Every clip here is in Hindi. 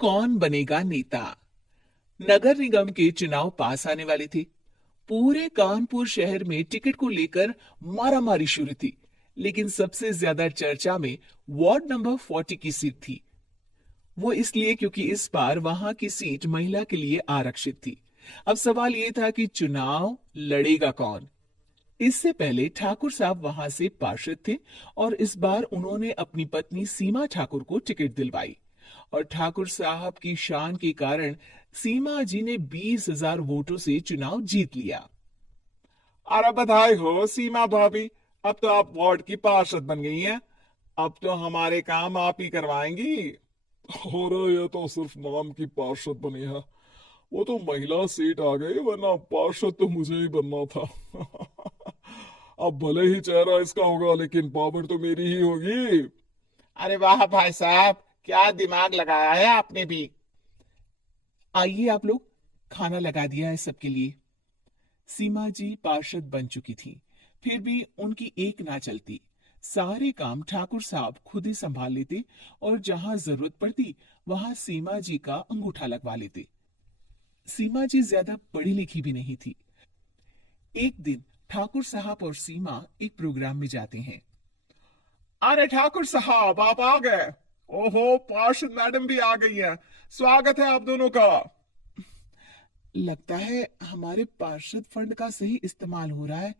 कौन बनेगा नेता। नगर निगम के चुनाव पास आने वाले थे। पूरे कानपुर शहर में टिकट को लेकर मारामारी शुरू थी, लेकिन सबसे ज्यादा चर्चा में वार्ड नंबर 40 की सीट थी। वो इसलिए क्योंकि इस बार वहां की सीट महिला के लिए आरक्षित थी। अब सवाल ये था कि चुनाव लड़ेगा कौन। इससे पहले ठाकुर साहब वहां से पार्षद थे और इस बार उन्होंने अपनी पत्नी सीमा ठाकुर को टिकट दिलवाई। और ठाकुर साहब की शान के कारण सीमा जी ने 20,000 वोटों से चुनाव जीत लिया। अरे बधाई हो सीमा भाभी। अब तो आप वार्ड की पार्षद बन गई हैं। अब तो हमारे काम आप ही करवाएंगी। अरे ये तो सिर्फ नाम की पार्षद बनी है। वो तो महिला सीट आ गई, वरना पार्षद तो मुझे ही बनना था। अब भले ही चेहरा इसका होगा, लेकिन पावर तो मेरी ही होगी। अरे वाह भाई साहब, क्या दिमाग लगाया है आपने भी। आइए आप लोग, खाना लगा दिया है सबके लिए। सीमा जी पार्षद बन चुकी थी, फिर भी उनकी एक ना चलती। सारे काम ठाकुर साहब खुद ही संभाल लेते और जहां जरूरत पड़ती वहां सीमा जी का अंगूठा लगवा लेते। सीमा जी ज्यादा पढ़ी लिखी भी नहीं थी। एक दिन ठाकुर साहब और सीमा एक प्रोग्राम में जाते हैं। अरे ठाकुर साहब, आप आ गए। ओहो, पार्षद मैडम भी आ गई हैं। स्वागत है आप दोनों का। लगता है हमारे पार्षद फंड का सही इस्तेमाल हो रहा है।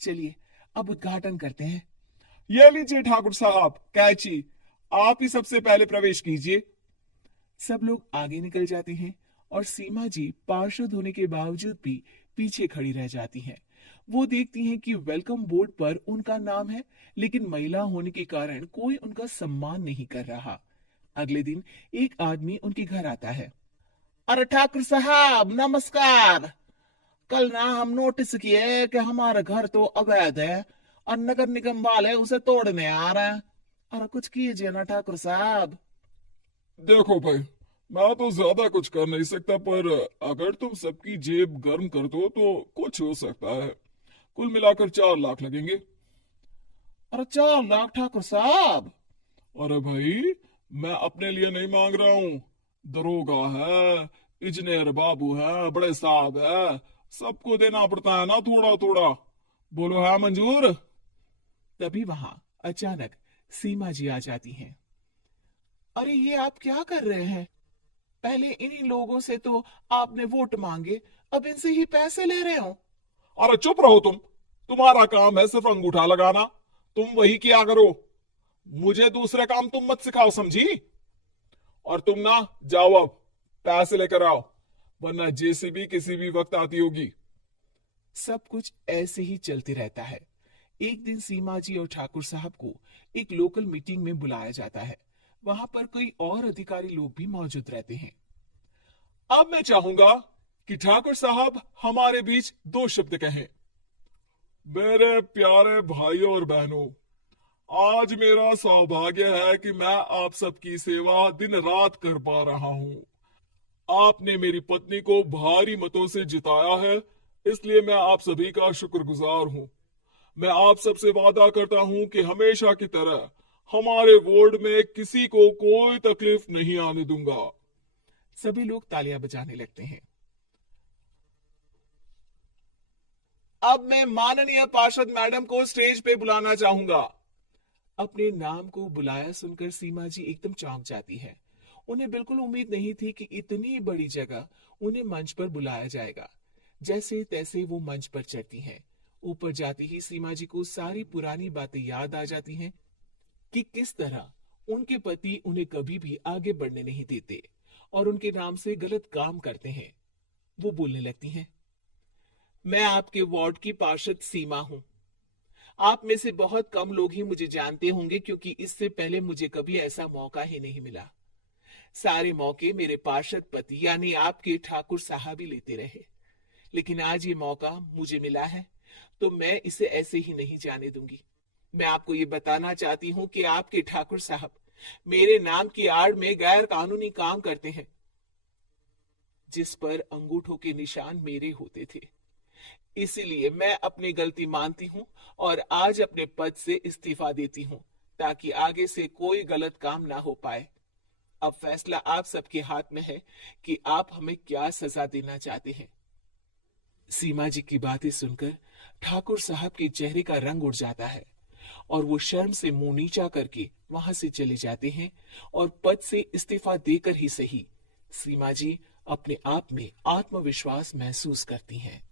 चलिए अब उद्घाटन करते हैं। ये लीजिए ठाकुर साहब कैची। आप ही सबसे पहले प्रवेश कीजिए। सब लोग आगे निकल जाते हैं और सीमा जी पार्षद होने के बावजूद भी पीछे खड़ी रह जाती हैं। वो देखती हैं कि वेलकम बोर्ड पर उनका नाम है, लेकिन महिला होने के कारण कोई उनका सम्मान नहीं कर रहा। अगले दिन एक आदमी उनके घर आता है। अरे ठाकुर साहब नमस्कार। कल ना हम नोटिस किए कि हमारा घर तो अवैध है और नगर निगम वाले उसे तोड़ने आ रहे हैं। अरे कुछ कीजिए ना ठाकुर साहब। देखो भाई, मैं तो ज्यादा कुछ कर नहीं सकता, पर अगर तुम सबकी जेब गर्म कर दो तो कुछ हो सकता है। कुल मिलाकर 4 लाख लगेंगे। अरे 4 लाख ठाकुर साहब। अरे भाई, मैं अपने लिए नहीं मांग रहा हूँ। दरोगा है, इंजीनियर बाबू है, बड़े साहब है, सबको देना पड़ता है ना थोड़ा थोड़ा। बोलो है मंजूर। तभी वहां अचानक सीमा जी आ जाती हैं। अरे ये आप क्या कर रहे हैं? पहले इन्हीं लोगों से तो आपने वोट मांगे, अब इनसे ही पैसे ले रहे हो। अरे चुप रहो तुम। तुम्हारा काम है सिर्फ अंगूठा लगाना। तुम वही किया करो। मुझे दूसरे काम तुम मत सिखाओ, समझी? और तुम ना जाओ, अब पैसे लेकर आओ, वरना जेसीबी किसी भी वक्त आती होगी। सब कुछ ऐसे ही चलते रहता है। एक दिन सीमा जी और ठाकुर साहब को एक लोकल मीटिंग में बुलाया जाता है। वहां पर कई और अधिकारी लोग भी मौजूद रहते हैं। अब मैं चाहूंगा कि ठाकुर साहब हमारे बीच 2 शब्द कहें। मेरे प्यारे भाइयों और बहनों, आज मेरा सौभाग्य है कि मैं आप सबकी सेवा दिन रात कर पा रहा हूं। आपने मेरी पत्नी को भारी मतों से जिताया है, इसलिए मैं आप सभी का शुक्रगुजार हूं। मैं आप सबसे वादा करता हूं कि हमेशा की तरह हमारे वार्ड में किसी को कोई तकलीफ नहीं आने दूंगा। सभी लोग तालियां बजाने लगते हैं। अब मैं माननीय पार्षद मैडम को स्टेज पे बुलाना चाहूंगा। अपने नाम को बुलाया सुनकर सीमा जी एकदम चौंक जाती है। उन्हें बिल्कुल उम्मीद नहीं थी कि इतनी बड़ी जगह उन्हें मंच पर बुलाया जाएगा। जैसे तैसे वो मंच पर चढ़ती हैं। ऊपर जाती ही सीमा जी को सारी पुरानी बातें याद आ जाती हैं कि किस तरह उनके पति उन्हें कभी भी आगे बढ़ने नहीं देते और उनके नाम से गलत काम करते हैं। वो बोलने लगती हैं। मैं आपके वार्ड की पार्षद सीमा हूं। आप में से बहुत कम लोग ही मुझे जानते होंगे, क्योंकि इससे पहले मुझे कभी ऐसा मौका ही नहीं मिला। सारे मौके मेरे पार्षद पति यानी आपके ठाकुर साहब ही लेते रहे, लेकिन आज ये मौका मुझे मिला है, तो मैं इसे ऐसे ही नहीं जाने दूंगी। मैं आपको ये बताना चाहती हूँ कि आपके ठाकुर साहब मेरे नाम की आड़ में गैर कानूनी काम करते हैं, जिस पर अंगूठों के निशान मेरे होते थे। इसीलिए मैं अपनी गलती मानती हूँ और आज अपने पद से इस्तीफा देती हूँ, ताकि आगे से कोई गलत काम ना हो पाए। अब फैसला आप सबके हाथ में है कि आप हमें क्या सजा देना चाहते हैं। सीमा जी की बातें सुनकर ठाकुर साहब के चेहरे का रंग उड़ जाता है और वो शर्म से मुंह नीचा करके वहां से चले जाते हैं और पद से इस्तीफा देकर ही सही सीमा जी अपने आप में आत्मविश्वास महसूस करती हैं।